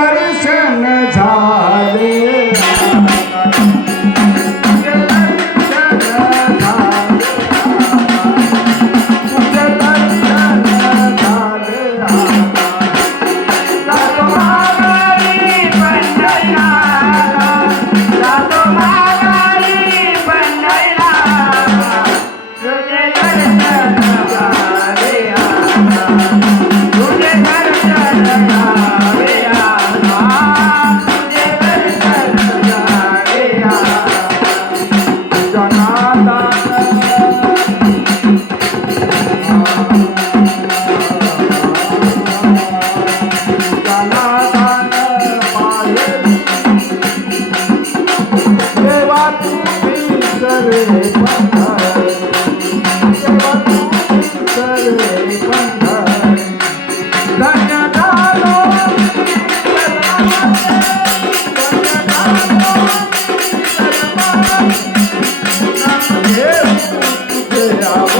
દર્શન જા Yeah.